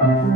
Мене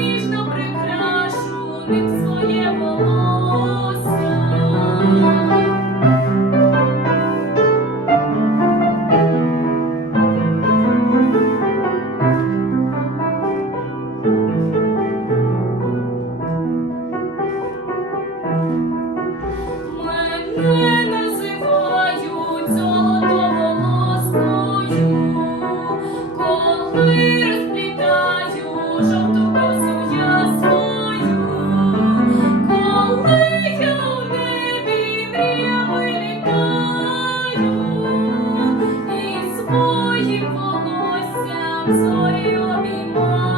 ніжно прикрашу ним своє волосся. Мене називають золотоволоскою, коли волоссям зорі обіймав.